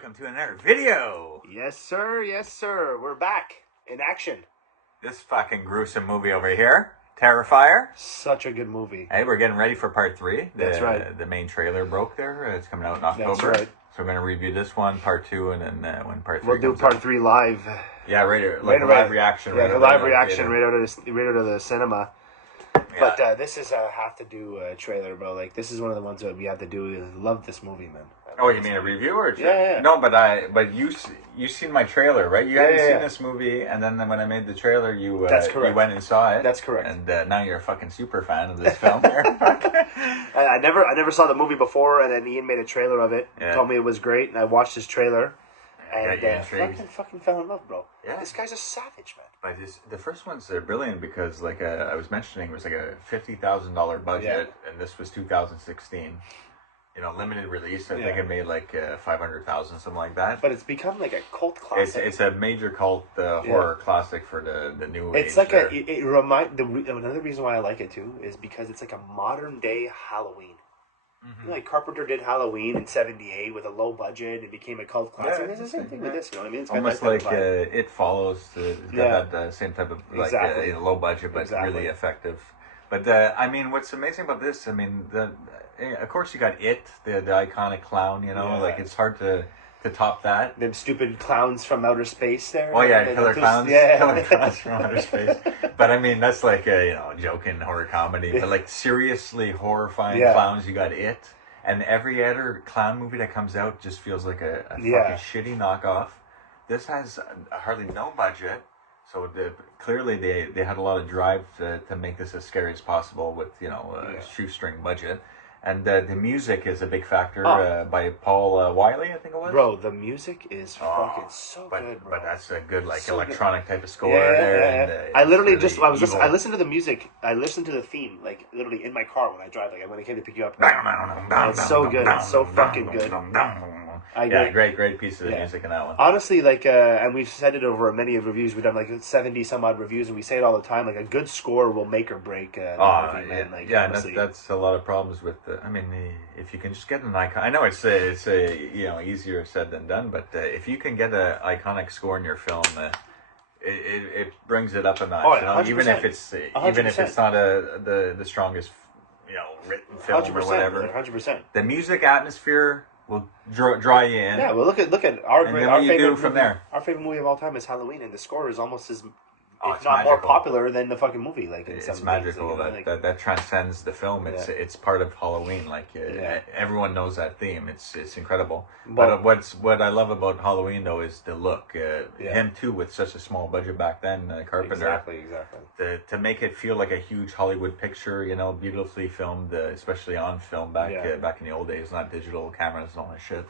welcome to another video. Yes, sir. Yes, sir. We're back in action. This fucking gruesome movie over here, Terrifier. Such a good movie. Hey, we're getting ready for part 3. That's right. The main trailer broke there. It's coming out in October. That's right. So we're going to review this one, part 2, and then when part 3 We'll do part 3 live. Yeah, right. Like a live reaction. Yeah, live reaction right out of the cinema. Yeah. But this is a have to do trailer, bro. Like this is one of the ones that we have to do. Love this movie, man. Oh, you mean a review or? Yeah. No, but you seen my trailer, right? You hadn't seen this movie, and then when I made the trailer, you That's correct. You went and saw it. That's correct. And now you're a fucking super fan of this film. Here. I never saw the movie before, and then Ian made a trailer of it. Yeah. Told me it was great, and I watched his trailer. And fucking fell in love, bro. Yeah. This guy's a savage, man. But the first one's brilliant because, like I was mentioning, it was like a $50,000 budget, and this was 2016. You know, limited release. I think it made like 500,000, something like that. But it's become like a cult classic. It's a major cult horror classic for the new age. It's like another reason why I like it too is because it's like a modern day Halloween. Mm-hmm. You know, like Carpenter did Halloween in '78 with a low budget and became a cult classic. It's the same thing with this. You know what I mean? It's almost like It Follows. That same type of like low budget but really effective. But I mean, what's amazing about this? I mean, of course you got It, the iconic clown. You know, like it's hard to top that. Them stupid clowns from outer space there. Oh yeah, killer clowns. Yeah. Killer clowns from outer space. But I mean, that's like a joking horror comedy. But like seriously horrifying clowns, you got It. And every other clown movie that comes out just feels like a fucking shitty knockoff. This has hardly no budget. So clearly they had a lot of drive to make this as scary as possible with, a shoestring budget. And the music is a big factor by Paul Wiley, I think it was. Bro, the music is fucking so good, bro. But that's a good electronic type of score there. And, I literally I listened to the music. I listened to the theme like literally in my car when I drive. Like when I came to pick you up. It's so good. It's so fucking good. Great piece of the music in that one. Honestly, like, and we've said it over many of reviews. We've done like 70 some odd reviews, and we say it all the time. Like a good score will make or break the movie, man. Like, that's a lot of problems with. If you can just get an icon, I know it's easier said than done, but if you can get an iconic score in your film, it brings it up a notch. Even if it's not the strongest written film or whatever. 100%. The music atmosphere will draw you in. Yeah, well, look at our favorite from there. Our favorite movie of all time is Halloween, and the score is almost as, if not magical. More popular than the fucking movie. Like it's magical. That transcends the film. It's part of Halloween. Like everyone knows that theme. It's incredible. But what I love about Halloween though is the look. Him too, with such a small budget back then, Carpenter. Exactly. To make it feel like a huge Hollywood picture, beautifully filmed, especially on film back in the old days, not digital cameras and all that shit.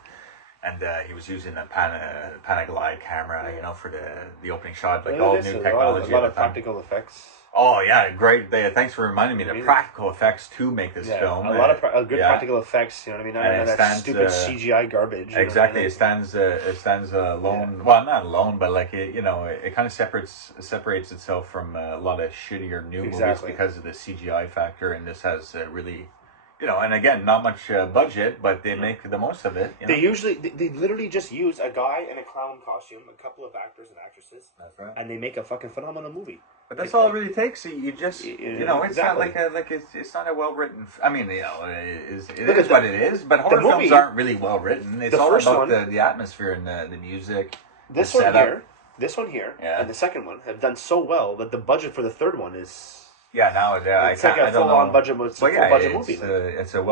And he was using a Panaglide camera, for the opening shot, like all new technology. A lot of practical effects. Oh yeah, great! Thanks for reminding me. The practical effects to make this film. A lot of good practical effects. You know what I mean? None of that stupid CGI garbage. Exactly. It stands alone. Yeah. Well, not alone, but like it kind of separates itself from a lot of shittier new movies because of the CGI factor. And this has really. And again, not much budget, but they make the most of it. They literally just use a guy in a clown costume, a couple of actors and actresses. That's right. And they make a fucking phenomenal movie. But that's all it really takes. You just, it's not it's not a well written. I mean, it is what it is. But horror films aren't really well written. It's all about the atmosphere and the music. This one here, and the second one have done so well that the budget for the third one is. Yeah, now it's like a full-on budget movie. It's a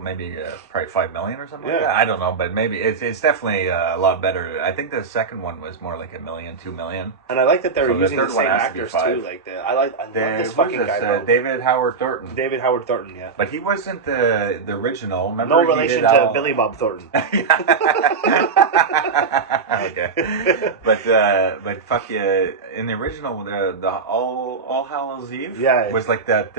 maybe probably $5 million or something like that. I don't know, but maybe it's definitely a lot better. I think the second one was more like $1 million, $2 million. And I like that they're using the same actors too. Like I love this fucking guy. David Howard Thornton. David Howard Thornton, yeah. But he wasn't the original. Remember, no relation to Billy Bob Thornton. Okay, but fuck yeah! In the original, the All Hallows Eve was like that.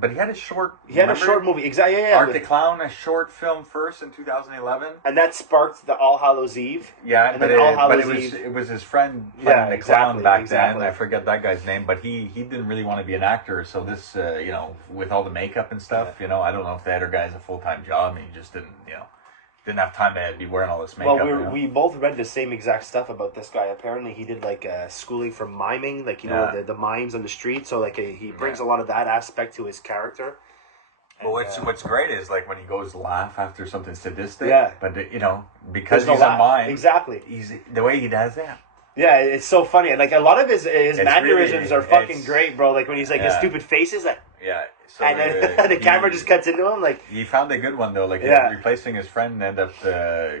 But he had a short. A short movie, exactly. Yeah. Art the Clown, a short film first in 2011, and that sparked the All Hallows Eve. Yeah, and it was his friend playing the clown back then. I forget that guy's name, but he didn't really want to be an actor. So this, with all the makeup and stuff, I don't know if the other guy has a full-time job and he just didn't didn't have time to be wearing all this makeup. Well, we both read the same exact stuff about this guy. Apparently, he did like schooling for miming, like the mimes on the street. So like he brings a lot of that aspect to his character. Well, what's great is like when he goes to laugh after something sadistic. Yeah. But because he's a mime, exactly. He's the way he does that. Yeah, it's so funny. And like a lot of his mannerisms are fucking great, bro. Like when he's like his stupid faces, like So and then the camera just cuts into him. Like he found a good one though. Like replacing his friend ended up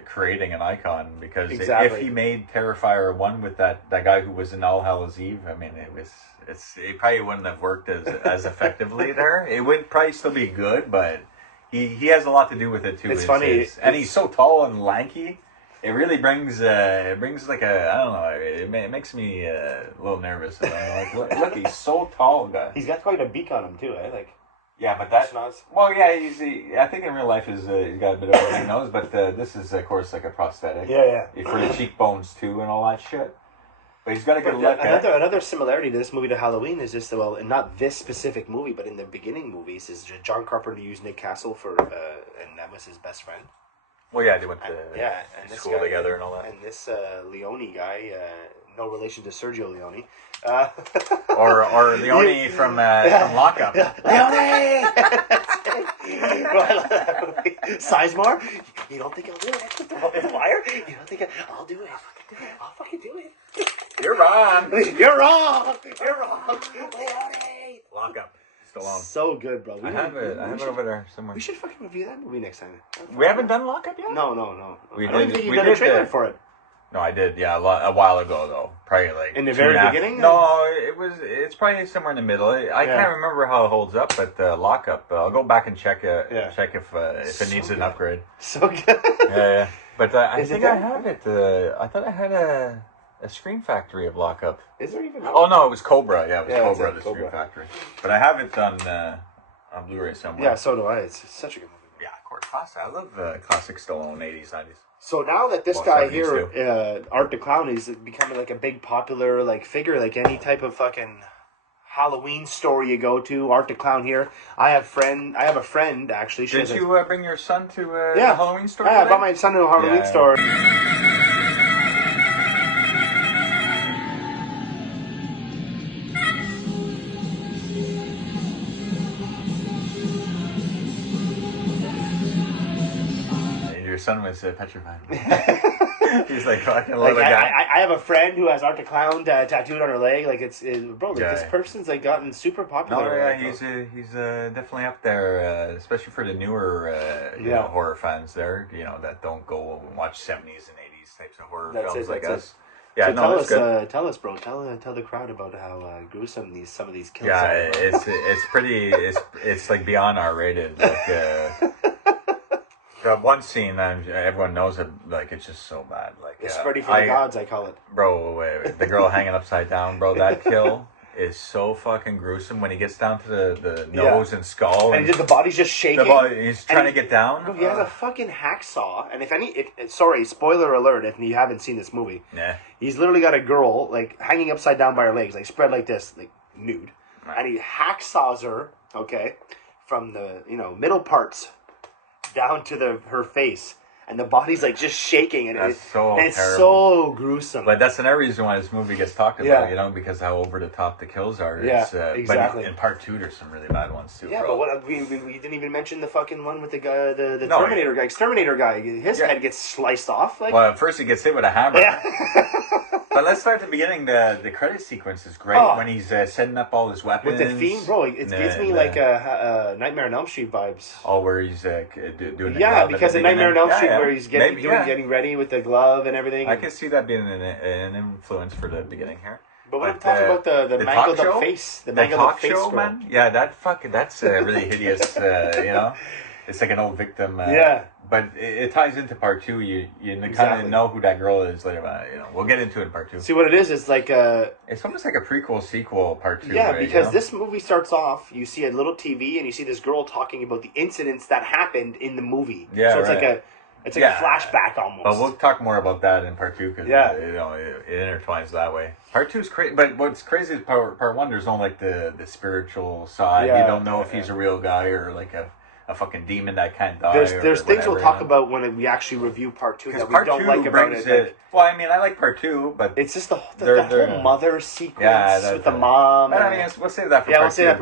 creating an icon because if he made Terrifier 1 with that guy who was in All Hallows Eve, I mean it probably wouldn't have worked as effectively there. It would probably still be good, but he has a lot to do with it too. It's funny, and he's so tall and lanky. It really brings like a, I don't know, it makes me a little nervous. I'm like, look, he's so tall, guy. He's got quite a beak on him too, eh? Like, yeah, but that's well, yeah. I think in real life he's got a bit of a big nose, but this is of course like a prosthetic. Yeah. For the cheekbones too and all that shit. But he's got a good look. Another similarity to this movie to Halloween is just and not this specific movie, but in the beginning movies, is John Carpenter used Nick Castle for, and that was his best friend. Well, yeah, they went to school together and all that. And this Leone guy, no relation to Sergio Leone. Or Leone from Lockup. Leone! Sizemore? You don't think I'll do it? The wire? You don't think I'll do it? I'll fucking do it. You're wrong. You're wrong. You're wrong. Leone! Lockup. Stallone. So good, bro. I have it over there somewhere. We should fucking review that movie next time. We haven't done Lockup yet? No. I don't even think you've done a trailer for it. No, I did. Yeah, a while ago though. Probably like in the very beginning. No, it's probably somewhere in the middle. I can't remember how it holds up, but Lockup. I'll go back and check check if it needs an upgrade. So good. Yeah. But I think I have it. I thought I had a Screen Factory of Lockup. Is there even? Oh no, it was Cobra. Yeah, it was Cobra, the Screen Factory. But I have it on Blu-ray somewhere. Yeah, so do I. It's such a good movie. Yeah, of course. Classic. I love classic Stallone 80s, 90s. So now that this guy here, Art the Clown, is becoming like a big popular like figure, like any type of fucking Halloween store you go to, Art the Clown here. I have a friend actually. Did you bring your son to the Halloween store? Yeah, I brought my son to a Halloween store. Your son was petrified. He's like fucking little guy. I have a friend who has Art the Clown tattooed on her leg. Like this person's like gotten super popular. No, he's definitely up there, especially for the newer horror fans there. That don't go and watch 70s and 80s types of horror films like us. Yeah, so tell us, bro. Tell the crowd about how gruesome some of these kills are. Yeah, it's pretty. It's like beyond R-rated. Like. One scene, everyone knows it. Like it's just so bad. Like it's Freddy for the gods, I call it. Bro, the girl hanging upside down, bro. That kill is so fucking gruesome when he gets down to the nose and skull, and the body's just shaking. He's trying to get down. Bro, he has a fucking hacksaw, and sorry, spoiler alert if you haven't seen this movie. Yeah, he's literally got a girl like hanging upside down by her legs, like spread like this, like nude, and he hacksaws her, from the middle parts down to her face, and the body's like just shaking, and it's so gruesome. But that's another reason why this movie gets talked about, because how over the top the kills are. Yeah, exactly. But in part 2, there's some really bad ones too. Yeah, bro. But we didn't even mention the fucking one with the guy, the Terminator guy, exterminator guy. His head gets sliced off. Like, well, first he gets hit with a hammer. Yeah. But let's start at the beginning. The credit sequence is great when he's setting up all his weapons. With the theme, bro, it gives me like Nightmare on Elm Street vibes. Oh, where he's doing the glove because in Nightmare on Elm Street, where he's getting ready with the glove and everything. I can see that being an influence for the beginning here. But what I'm talking about the mangled up face, the mangled up face, show, man. Yeah, that's really hideous. It's like an old victim. But it ties into part 2. You kind of know who that girl is later. We'll get into it in part 2. See what it is? It's like it's almost like a prequel sequel part 2. Yeah, right, because this movie starts off. You see a little TV and you see this girl talking about the incidents that happened in the movie. Yeah, so it's like a flashback almost. But we'll talk more about that in part 2 because it intertwines that way. Part 2 is crazy, but what's crazy is part 1. There's no like the spiritual side. You don't know if he's a real guy or like a a fucking demon that can't die. There's things we'll talk about when we actually review part 2 that we don't like about it. Well, I mean, I like part 2, but it's just the whole mother sequence with the mom. But I mean, we'll save that for part 2.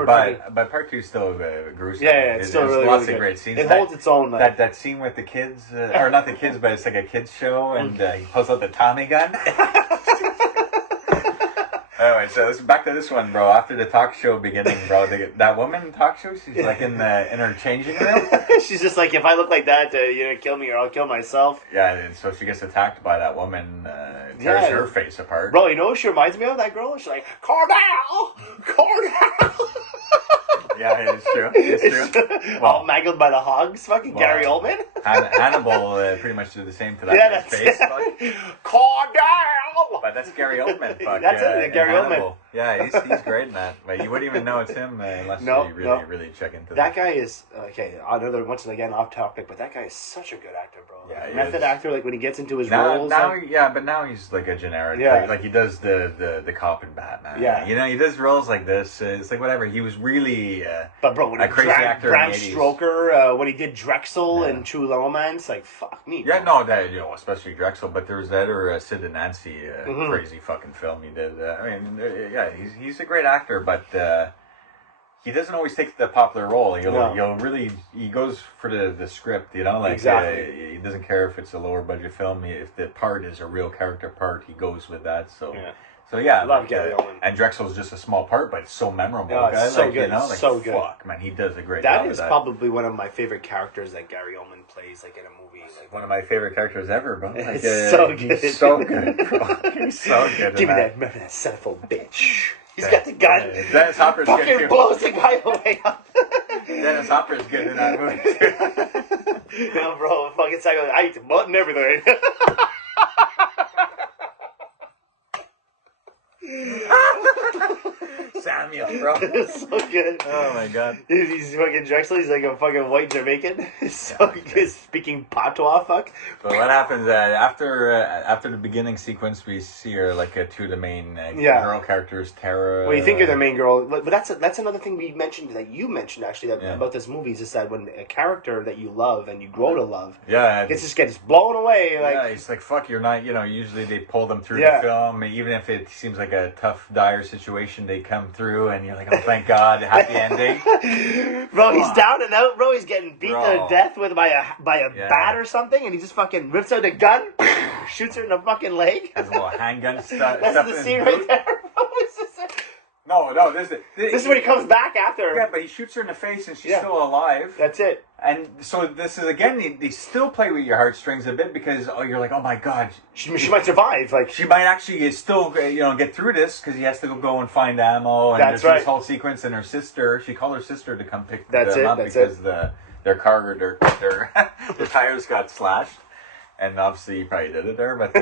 But part 2 is still gruesome. Yeah, it's still really, lots really of great scenes. It holds its own. That scene with the kids, or not the kids, but it's like a kids show, and he pulls out the Tommy gun. Anyway, so let's back to this one, bro. After the talk show beginning, bro, that woman talk show, she's like in her changing room. She's just like, if I look like that, you're gonna kill me or I'll kill myself. Yeah, and so she gets attacked by that woman, tears her face apart. Bro, you know what she reminds me of, that girl? She's like, Cordell! Yeah, it's true. It's true. All mangled by the hogs, fucking Gary Oldman. Hannibal pretty much did the same to that that's face. Cordell! But that's Gary Oldman. That's it, Gary Oldman. Yeah, he's great in that. But you wouldn't even know it's him unless you really check into that. That guy is, okay, once again off topic, but that guy is such a good actor, bro. Yeah, method actor, like when he gets into his roles. But now he's like a generic. Yeah. Like he does the cop in Batman. Yeah. You know, he does roles like this. It's like whatever. He was really but bro, when a crazy actor Bram in the 80s. Stoker, when he did Drexel in True Romance, like, fuck me. Yeah, no, that, especially Drexel, but there was that or Sid and Nancy crazy fucking film he did. I mean, he's a great actor, but he doesn't always take the popular role. He goes for the script, like exactly. He doesn't care if it's a lower budget film. If the part is a real character part, he goes with that. So I love Gary Oldman. And Drexel's just a small part, but it's so memorable. It's so good. So good. Fuck, man, he does a great job. That is probably one of my favorite characters that Gary Oldman plays, like in a movie. Like, one of my favorite characters ever, bro. Like, so good. He's so good, bro. He's so good. Give me that son of a bitch. He's got the gun. Dennis Hopper's good too. Fucking blows the guy away up. Dennis Hopper's good in that movie too. No, bro, fucking psycho. I eat the butt and everything. Samuel, bro. It's so good. Oh my god. He's fucking Drexel. He's like a fucking white Jamaican. He's so good. Speaking patois, fuck. But what happens after the beginning sequence? We see her like two of the main girl characters, Tara. Well, you think you're the main girl, but that's another thing we mentioned that you mentioned actually about this movie is that when a character that you love and you grow to love, gets blown away. Like it's like fuck, you're not. Usually they pull them through the film, even if it seems like a tough, dire situation, they come through, and you're like, oh, thank God, happy ending. Bro, he's down and out, bro. He's getting beat to death by a bat or something, and he just fucking rips out a gun, shoots her in the fucking leg. Has a little handgun stuff. That's the scene right there, bro. No, this is when he comes back after. Yeah, but he shoots her in the face, and she's still alive. That's it. And so this is again, they still play with your heartstrings a bit because you're like, oh my God, she might survive. Like she might actually still get through this because he has to go and find ammo. And that's there's this whole sequence, and her sister, she called her sister to come pick them up because their car their tires got slashed. And obviously, you probably did it there, but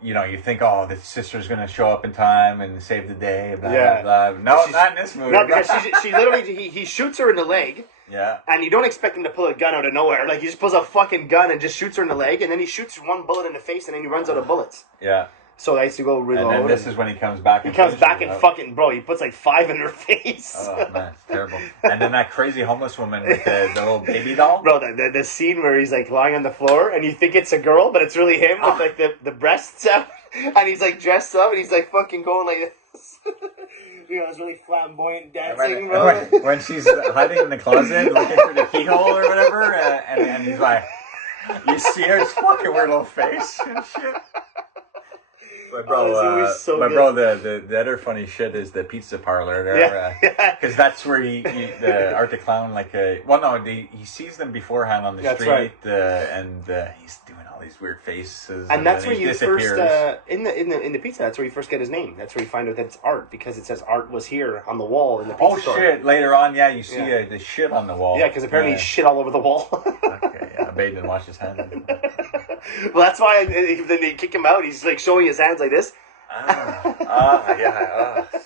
you think, oh, the sister's gonna show up in time and save the day. Blah, blah, blah. No, not in this movie. No, because she literally he shoots her in the leg. Yeah. And you don't expect him to pull a gun out of nowhere. Like he just pulls a fucking gun and just shoots her in the leg, and then he shoots one bullet in the face, and then he runs out of bullets. Yeah. So I used to go reload. And then this is when he comes back. He comes back and fucking, bro, he puts like 5 in her face. Oh, man, it's terrible. And then that crazy homeless woman with the little baby doll. Bro, the scene where he's like lying on the floor and you think it's a girl, but it's really him with like the breasts out. And he's like dressed up and he's like fucking going like this. It's really flamboyant dancing, bro. When she's hiding in the closet looking through the keyhole or whatever, and he's like, you see her fucking weird little face and shit. But bro, the other funny shit is the pizza parlor there, because that's where the Art the Clown he sees them beforehand on the street, right. And he's doing all these weird faces, and that's where you disappears. First in the pizza. That's where you first get his name. That's where you find out that it's Art because it says Art was here on the wall in the pizza store. Shit! Later on, you see the shit on the wall. Yeah, because apparently he shit all over the wall. Okay, Babe didn't wash his hands. Well, that's why then they kick him out. He's like showing his hands like this.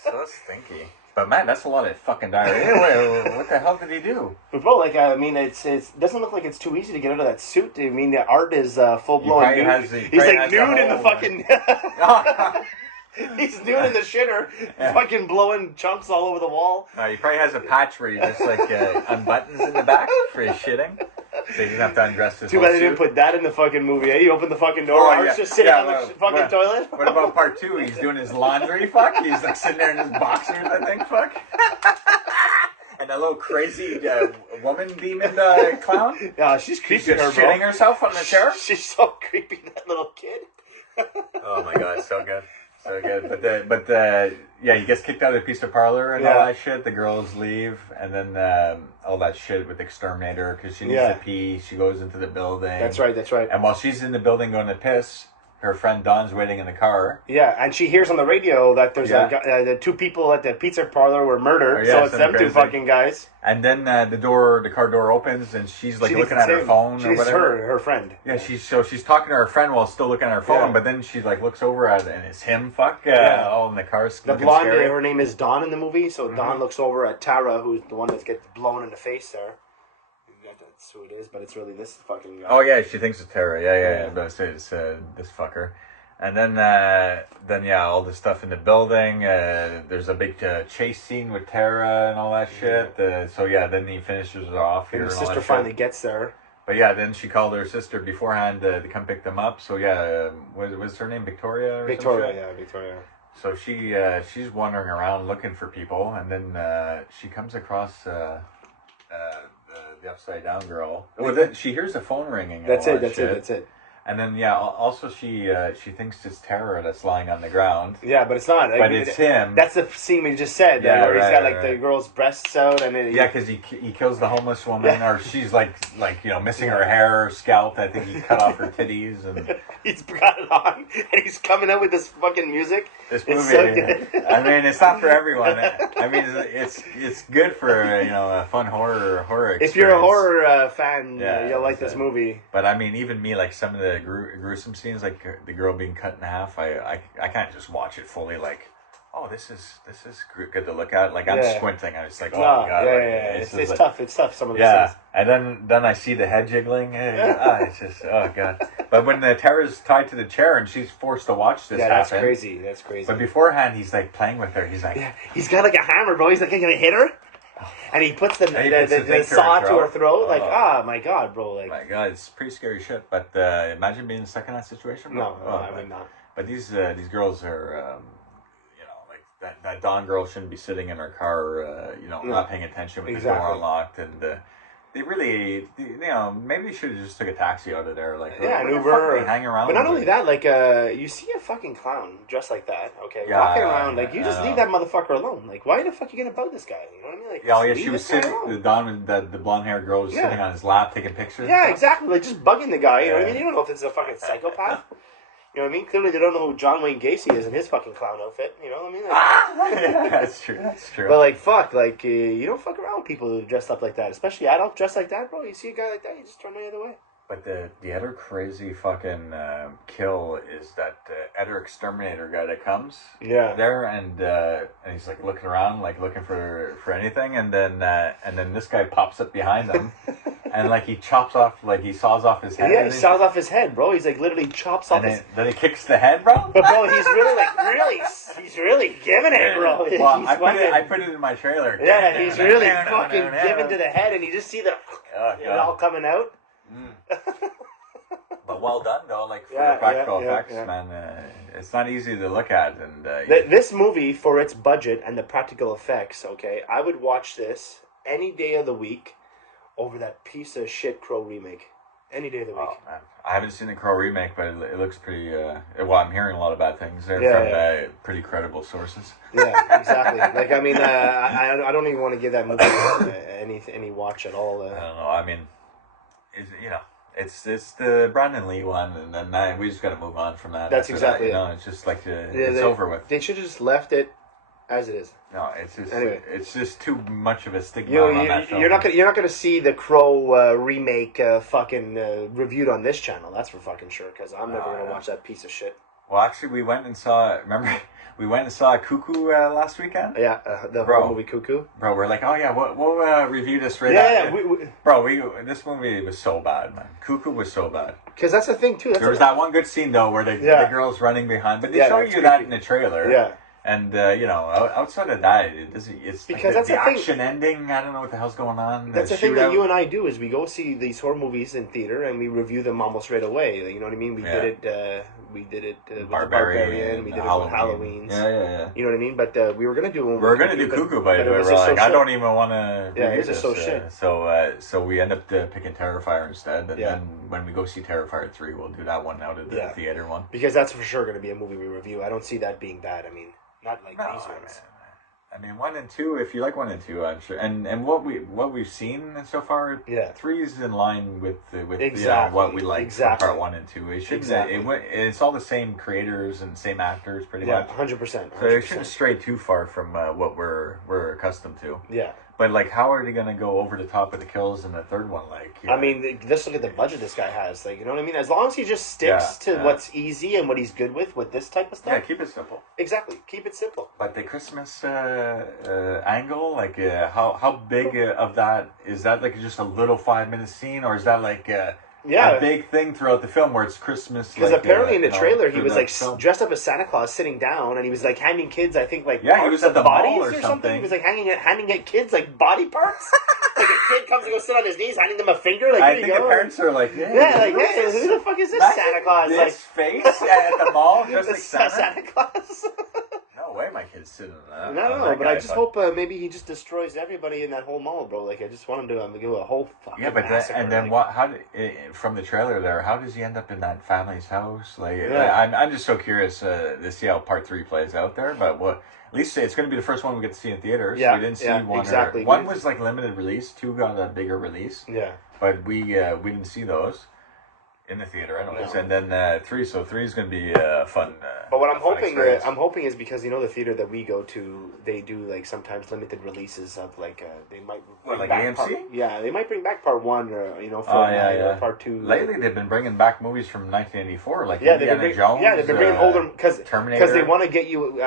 So stinky. But man, that's a lot of fucking diarrhea. Wait, what the hell did he do? But bro, it doesn't look like it's too easy to get out of that suit. I mean, the Art is full blown nude. He's like nude in the fucking. He's doing in the shitter, fucking blowing chunks all over the wall. No, he probably has a patch where he just like unbuttons in the back for his shitting. So he doesn't have to undress his Too whole bad they suit. didn't put that in the fucking movie. Eh? You open the fucking door, Art's just sitting on the fucking toilet. What about part 2? He's doing his laundry, fuck. He's like sitting there in his boxers, I think, fuck. And a little crazy woman demon clown. Yeah, she's creepy. She's just shitting herself on the chair. She's so creepy, that little kid. Oh my god, so good. So good. But yeah, he gets kicked out of the pizza parlor and all that shit. The girls leave, and then all that shit with the exterminator because she needs to pee. She goes into the building. That's right. And while she's in the building going to piss, her friend Dawn's waiting in the car. Yeah, and she hears on the radio that there's the 2 people at the pizza parlor were murdered. So it's them crazy. 2 fucking guys. And then the car door opens, and she's like looking at her phone or whatever. Her friend. Yeah, she's talking to her friend while still looking at her phone. But then she like looks over at it, and it's him. Fuck. Oh, in the car's the blonde. Her name is Dawn in the movie. So Dawn looks over at Tara, who's the one that gets blown in the face there. That's who it is, but it's really this fucking guy. Oh yeah, she thinks it's Tara. Yeah. But it's this fucker. And then all the stuff in the building. There's a big chase scene with Tara and all that shit. Then he finishes her off here. And the sister finally gets there. But yeah, then she called her sister beforehand to come pick them up. So yeah, was her name Victoria? Or Victoria, Victoria. So she's wandering around looking for people, and then she comes across the upside down girl. Well, then she hears the phone ringing. That's it. And then also she thinks it's Tara that's lying on the ground. Yeah, but it's not. But it's him. That's the scene we just said. Yeah, where he's got the girl's breasts out, and then because he kills the homeless woman, or she's like missing her hair, scalp. I think he cut off her titties, and he's got it on, and he's coming out with this fucking music. This movie, so good. I mean, it's not for everyone. I mean, it's good for a fun horror experience. If you're a horror fan, you'll like this movie. But I mean, even me, like some of the gruesome scenes, like the girl being cut in half, I can't just watch it fully. Like, oh, this is good to look at. Like I'm squinting. I was like, oh my god, it's tough. It's tough. Some of these things. And then I see the head jiggling. It's just god. But when the Tara's tied to the chair and she's forced to watch this happen, That's crazy. But beforehand, he's like playing with her. He's like, he's got like a hammer, bro. He's like, gonna hit her. And he puts the saw to her throat. Like, my god, bro. Like, my god, it's pretty scary shit. But imagine being stuck in that situation. Bro. No, I mean not. But these girls are, like that Dawn girl shouldn't be sitting in her car, not paying attention with the door unlocked, and they really, maybe they should have just took a taxi out of there, like an Uber, or hang around. But not only that, like you see a fucking clown dressed like that, walking around, like you just leave that motherfucker alone. Like, why the fuck you gonna bug this guy? You know what I mean? Like, she was sitting. The Dawn, the blonde haired girl was sitting on his lap taking pictures. Yeah, exactly. Like just bugging the guy. You know what I mean? You don't know if it's a fucking psychopath. You know what I mean? Clearly, they don't know who John Wayne Gacy is in his fucking clown outfit. You know what I mean? Like, that's true. But like, fuck, like you don't fuck around with people who dress up like that, especially adults dressed like that, bro. You see a guy like that, you just turn the other way. But the other crazy fucking kill is that other exterminator guy that comes there, and he's like looking around, like looking for anything, and then this guy pops up behind him. And like he saws off his head. Yeah, he saws off his head, bro. He's like literally chops off his. Then he kicks the head, bro. But bro, he's really giving it, bro. Well, I put it in my trailer. Yeah, he's really fucking giving to the head, and you just see it all coming out. But well done though, like for the practical effects, man. It's not easy to look at, and this movie for its budget and the practical effects. Okay, I would watch this any day of the week over that piece of shit Crow remake. Any day of the week. Oh, man. I haven't seen the Crow remake, but it looks pretty. Well, I'm hearing a lot of bad things there from pretty credible sources. Yeah, exactly. Like, I mean, I don't even want to give that movie any watch at all. I don't know. I mean, it's the Brandon Lee one, and then we just got to move on from that. That's exactly it. It's just like it's over with. They should have just left it as it is. No, it's just too much of a stigma on that film. You're not gonna see the Crow remake fucking reviewed on this channel. That's for fucking sure. Because I'm never gonna watch that piece of shit. Well, actually, we went and saw. Remember, we went and saw Cuckoo last weekend. Yeah, the whole movie Cuckoo. Bro, we're like, oh yeah, we'll review this right Yeah, yeah. This movie was so bad, man. Cuckoo was so bad. Because that's the thing too. There was that one good scene though where the girl's running behind, but they show you that in the trailer. Yeah. And outside of that, it's because like that's the action ending. I don't know what the hell's going on. That's the thing that you and I do is we go see these horror movies in theater and we review them almost right away. Like, you know what I mean? We did it. We did it with Barbarian. We did it with Halloween. Yeah. You know what I mean? But we were gonna do. We're gonna do Cuckoo, but we're like, I don't even want to. Yeah, it's just so shit. So we end up picking Terrifier instead, and then when we go see Terrifier 3, we'll do that one out of the theater one because that's for sure gonna be a movie we review. I don't see that being bad. I mean. Not like these ones. I mean, 1 and 2. If you like 1 and 2, I'm sure. And what we've seen so far, 3 is in line with what we like from part 1 and 2. It should it's all the same creators and same actors, pretty much. 100%. So it shouldn't stray too far from what we're accustomed to. Yeah. But like, how are they gonna go over the top with the kills in the third one? Like, I mean, just look at the budget this guy has. Like, you know what I mean? As long as he just sticks to what's easy and what he's good with this type of stuff. Yeah, keep it simple. Exactly, keep it simple. But the Christmas angle, like, how big of that is that? Like, just a little 5-minute scene, or is that like? A big thing throughout the film where it's Christmas. Because apparently in the trailer he was like dressed up as Santa Claus, sitting down, and he was like handing kids, I think, like he was at the bodies mall or something. He was like handing at kids like body parts. Like a kid comes to go sit on his knees, handing them a finger. Like, I think the parents are like, hey, who the fuck is this Santa Claus? This like face at the mall, just like Santa Claus. No way, my kid's sitting on that. No, but I just hope maybe he just destroys everybody in that whole mall, bro. Like, I just want him to give a whole fucking massacre. And then what? How from the trailer there? How does he end up in that family's house? Like, I'm just so curious to see how part 3 plays out there. But at least it's going to be the first one we get to see in theaters. Yeah, we didn't see one. Exactly. One was like limited release. 2 got a bigger release. Yeah, but we didn't see those in the theater, anyways. No. And then 3, so 3 is going to be fun. But what I'm hoping is because the theater that we go to, they do like sometimes limited releases of like they might bring like back AMC. They might bring back part 1 or or part 2. Lately, they've been bringing back movies from 1984, like Indiana Jones. Yeah, they've been bringing older because they want to get you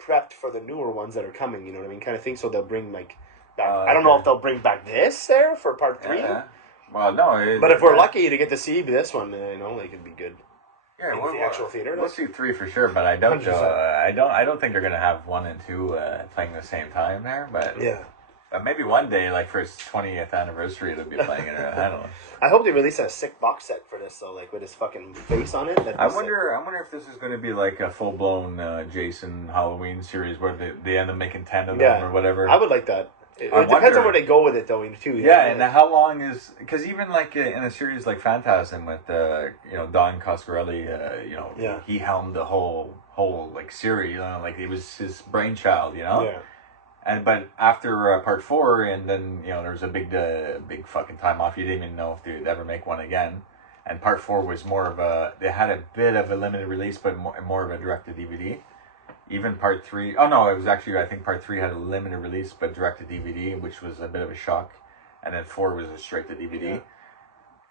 prepped for the newer ones that are coming. You know what I mean, kind of thing. So they'll bring like back. I don't know if they'll bring back this there for part 3. Yeah. Well, no. But if we're lucky to get to see this one, like it'd be good. Yeah, in the actual theater. We'll see 3 for sure, but I don't. I don't think they're gonna have 1 and 2 playing the same time there. But maybe one day, like for its 20th anniversary, it'll be playing it. I don't know. I hope they release a sick box set for this, though, like with his fucking face on it. I wonder if this is going to be like a full blown Jason Halloween series where they end up making 10 of them or whatever. I would like that. It depends on where they go with it, though, too. Yeah, and how long is... Because even, like, in a series like Phantasm with, Don Coscarelli, he helmed the whole like, series, like, it was his brainchild, Yeah. But after part 4, and then, there was a big fucking time off. You didn't even know if they'd ever make one again. And part 4 was more of a... They had a bit of a limited release, but more of a direct-to-DVD. Even part 3, it was actually, I think part 3 had a limited release, but direct to DVD, which was a bit of a shock. And then 4 was a straight to DVD. Yeah.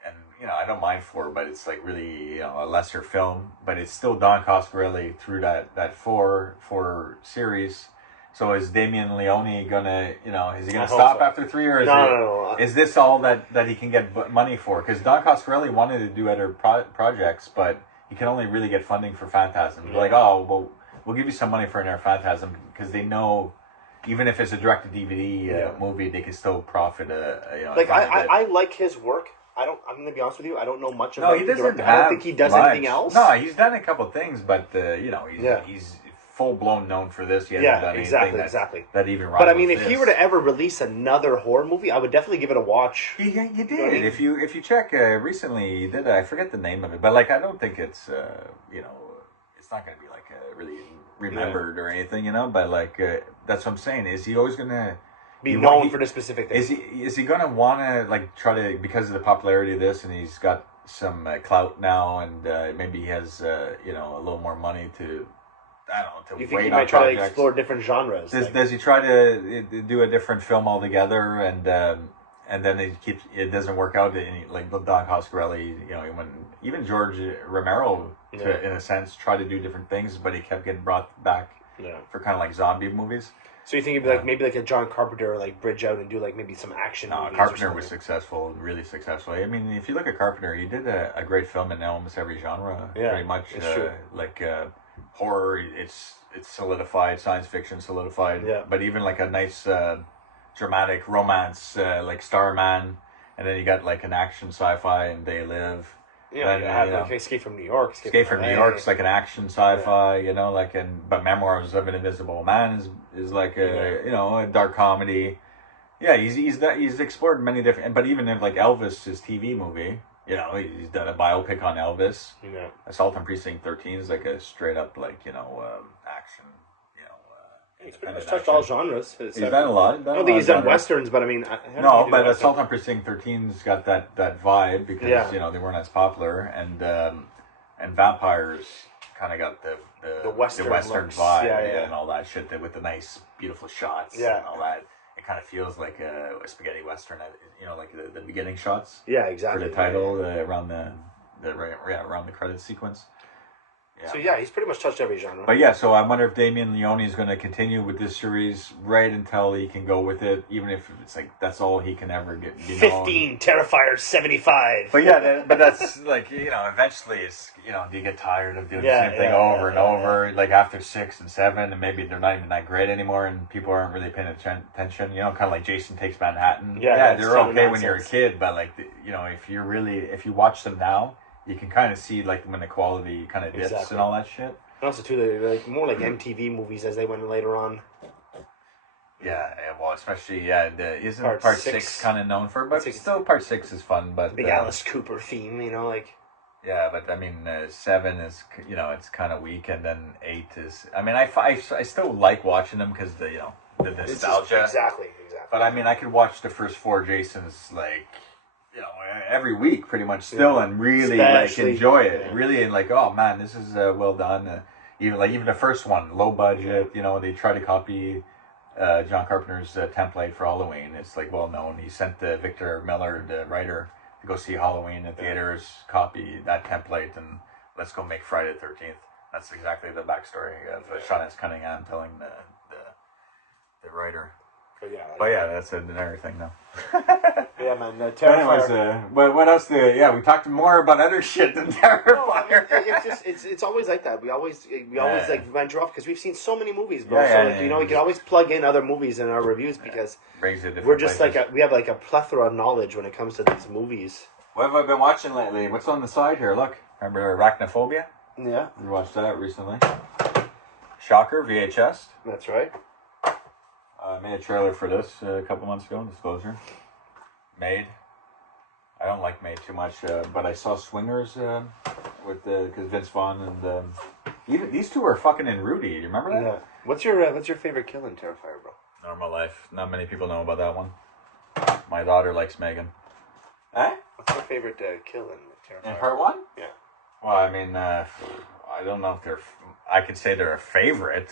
And, I don't mind 4, but it's like really, a lesser film. But it's still Don Coscarelli through that 4 series. So is Damien Leone gonna, is he gonna stop after 3, or no. Is this all that he can get money for? Because Don Coscarelli wanted to do other projects, but he can only really get funding for Phantasm. Yeah. Like, we'll give you some money for an Air Phantasm, because they know even if it's a direct-to-DVD movie, they can still profit. I like his work. I'm going to be honest with you. I don't know much about. No, he doesn't. I don't think he does anything else. No, he's done a couple of things, but he's full blown known for this. He hasn't done anything that even. But I mean, if he were to ever release another horror movie, I would definitely give it a watch. You did. You know what I mean? If you check recently, he did. I forget the name of it, but like I don't think it's it's not going to be like really remembered or anything, but like that's what I'm saying. Is he always going to be known for this specific thing? Is he going to want to like try to, because of the popularity of this, and he's got some clout now, and maybe he has a little more money to, I don't know, to you think he might try to explore different genres? Does he try to do a different film altogether, and then it doesn't work out? Like Don Coscarelli, even George Romero to, in a sense, try to do different things, but he kept getting brought back for kind of like zombie movies. So you think it'd be like maybe like a John Carpenter, like bridge out and do like maybe some action? No, Carpenter was successful, really successful. I mean, if you look at Carpenter, he did a great film in almost every genre, pretty much. True. Like horror, it's solidified. Science fiction solidified. Yeah. But even like a nice dramatic romance, like Starman, and then you got like an action sci-fi and They Live. Yeah, you have like Escape from New York. Escape from New York's like an action sci-fi, you know, like but Memoirs of an Invisible Man is like a you know, a dark comedy. Yeah, he's explored many different, but even in like Elvis, his TV movie, you know, he's done a biopic on Elvis. Yeah. Assault on Precinct 13 is like a straight up like, you know, action. He's pretty much touched all genres. He's done a lot. I don't think he's done westerns, but I mean... but Assault on Precinct 13's got that vibe because, you know, they weren't as popular. And Vampires kind of got the Western vibe and all that shit with the nice, beautiful shots and all that. It kind of feels like a spaghetti Western, you know, like the beginning shots. Yeah, exactly. For the title, around the credit sequence. Yeah. So yeah, he's pretty much touched every genre. But yeah, so I wonder if Damien Leone is going to continue with this series right until he can go with it, even if it's like that's all he can ever get. 15 Terrifier 75. But yeah, but that's like, you know, eventually it's, you know, do you get tired of doing the same thing over and over? Like after 6 and 7, and maybe they're not even that great anymore, and people aren't really paying attention. You know, kind of like Jason Takes Manhattan. Yeah, they're okay when you're a kid, but like, you know, if you watch them now, you can kind of see like when the quality kind of dips and all that shit. And also too, they're like more like MTV movies as they went later on. Yeah, well, especially isn't part 6 kind of known for, but still part 6 is fun. But big Alice Cooper theme, you know, like. Yeah, but I mean, 7 is, you know, it's kind of weak, and then 8 is. I mean, I still like watching them because the nostalgia. Exactly. But I mean, I could watch the first 4 Jasons like, you know, every week pretty much still, and really like enjoy it. Really, and like, oh man, this is well done. Even the first one, low budget. You know, they try to copy John Carpenter's template for Halloween. It's like well known. He sent Victor Miller, the writer, to go see Halloween in theaters, copy that template, and let's go make Friday the 13th. That's exactly the backstory of Sean S. Cunningham telling the writer. But yeah, that's another thing now. Yeah, man. Terrifier. Anyways, what else? We talked more about other shit than Terrifier. It's always like that. We always like venture off because we've seen so many movies, bro. You know, we can always plug in other movies in our reviews because we're just places. We have like a plethora of knowledge when it comes to these movies. What have I been watching lately? What's on the side here? Look, remember Arachnophobia? Yeah, we watched that recently. Shocker VHS. That's right. I made a trailer for this a couple months ago. Disclosure. Made. I don't like Made too much, but I saw Swingers with because Vince Vaughn and even these two are fucking in Rudy. You remember that? Yeah. What's your favorite kill in Terrifier, bro? Normal Life. Not many people know about that one. My daughter likes Megan. Eh? What's your favorite kill in Terrifier? In part 1? Yeah. Well, I mean, I don't know if they're. I could say they're a favorite.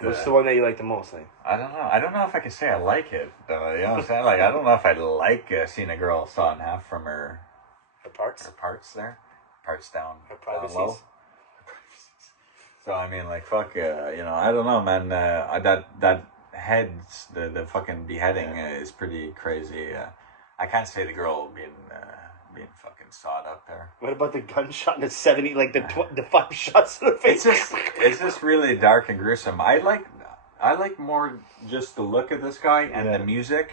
What's the one that you like the most? Like? I don't know. I don't know if I can say I like it. You know what I'm saying? Like, I don't know if I like seeing a girl saw in half from her parts. Her parts there, parts down. Her privacies. Down low. So I mean, like, fuck. You know, I don't know, man. That heads the fucking beheading is pretty crazy. I can't say the girl being fucking sawed up there. What about the gunshot in the 70? Like the 5 shots in the face. It's just really dark and gruesome. I like more just the look of this guy and the music.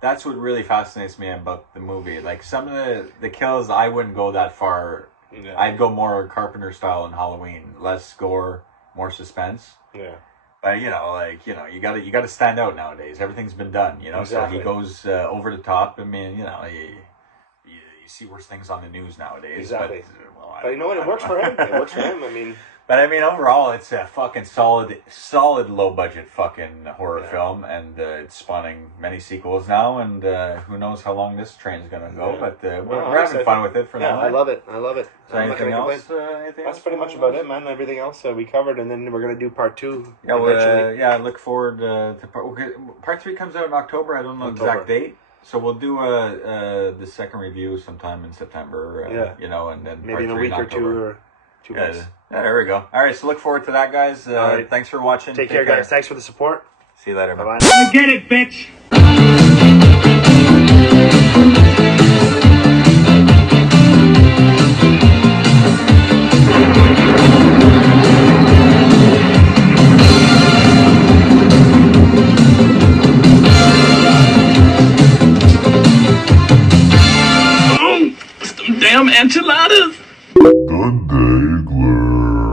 That's what really fascinates me about the movie. Like some of the kills, I wouldn't go that far. Yeah. I'd go more Carpenter style in Halloween, less gore, more suspense. Yeah. But you know, like you gotta stand out nowadays. Everything's been done, you know. Exactly. So he goes over the top. I mean, you know, you see worse things on the news nowadays. Exactly. But you know what? It works for him. It works for him. I mean. But I mean, overall, it's a fucking solid low budget fucking horror film, and it's spawning many sequels now. And who knows how long this train's gonna go? But we're having fun with it for now. I love it. So anything else? That's pretty much about it, man. Everything else we covered, and then we're gonna do part 2. Yeah, look forward to part 3 comes out in October. I don't know the exact date. So we'll do the second review sometime in September. You know, and then maybe in a week or 2. 2 bucks. Yeah, there we go. All right, so look forward to that, guys. Right. Thanks for watching. Take care, guys. Thanks for the support. See you later, man. Bye-bye. I get it, bitch. Damn enchiladas! The Daigler.